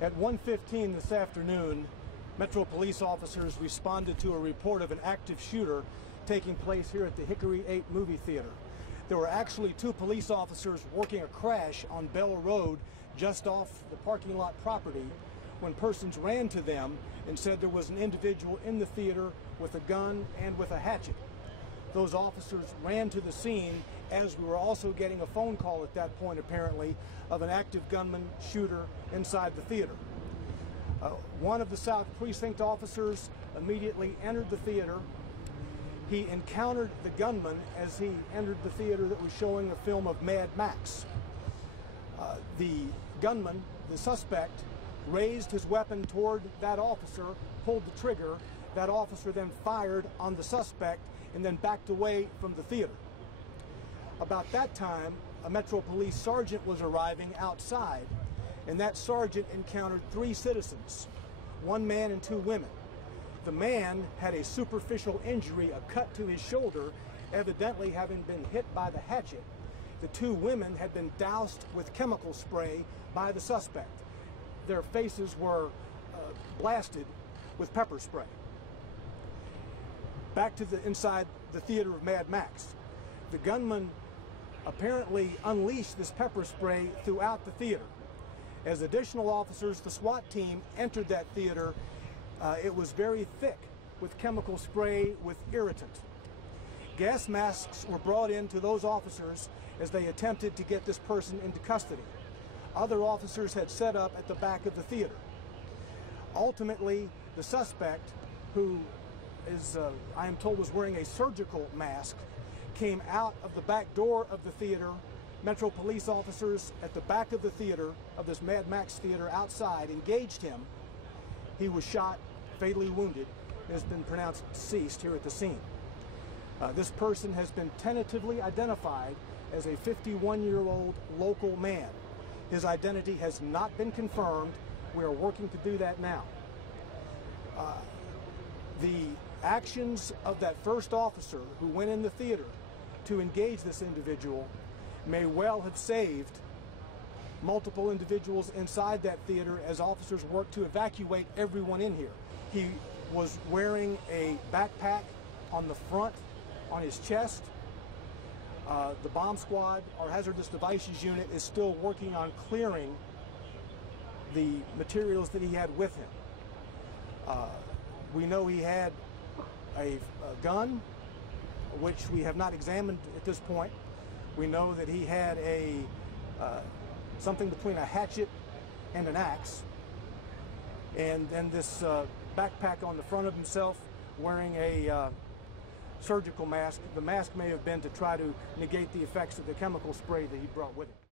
At 1:15 this afternoon, Metro police officers responded to a report of an active shooter taking place here at the Hickory 8 movie theater. There were actually two police officers working a crash on Bell Road just off the parking lot property when persons ran to them and said there was an individual in the theater with a gun and with a hatchet. Those officers ran to the scene as we were also getting a phone call at that point, apparently, of an active gunman shooter inside the theater. One of the South Precinct officers immediately entered the theater. He encountered the gunman as he entered the theater that was showing a film of Mad Max. The gunman, the suspect, raised his weapon toward that officer, pulled the trigger. That officer then fired on the suspect and then backed away from the theater. About that time, a Metro Police sergeant was arriving outside, and that sergeant encountered three citizens, one man and two women. The man had a superficial injury, a cut to his shoulder, evidently having been hit by the hatchet. The two women had been doused with chemical spray by the suspect. Their faces were blasted with pepper spray. Back to the inside the theater of Mad Max. The gunman apparently unleashed this pepper spray throughout the theater. As additional officers, the SWAT team entered that theater, it was very thick with chemical spray with irritant. Gas masks were brought in to those officers as they attempted to get this person into custody. Other officers had set up at the back of the theater. Ultimately, the suspect, who is, I am told, was wearing a surgical mask, came out of the back door of the theater. Metro police officers at the back of the theater, of this Mad Max theater outside, engaged him. He was shot, fatally wounded, and has been pronounced deceased here at the scene. This person has been tentatively identified as a 51-year-old local man. His identity has not been confirmed. We are working to do that now. The actions of that first officer who went in the theater to engage this individual may well have saved multiple individuals inside that theater as officers worked to evacuate everyone in here. He was wearing a backpack on the front, on his chest. The bomb squad, our hazardous devices unit, is still working on clearing the materials that he had with him. We know he had a gun, which we have not examined at this point. We know that he had a something between a hatchet and an axe, and then this backpack on the front of himself, wearing a surgical mask. The mask may have been to try to negate the effects of the chemical spray that he brought with him.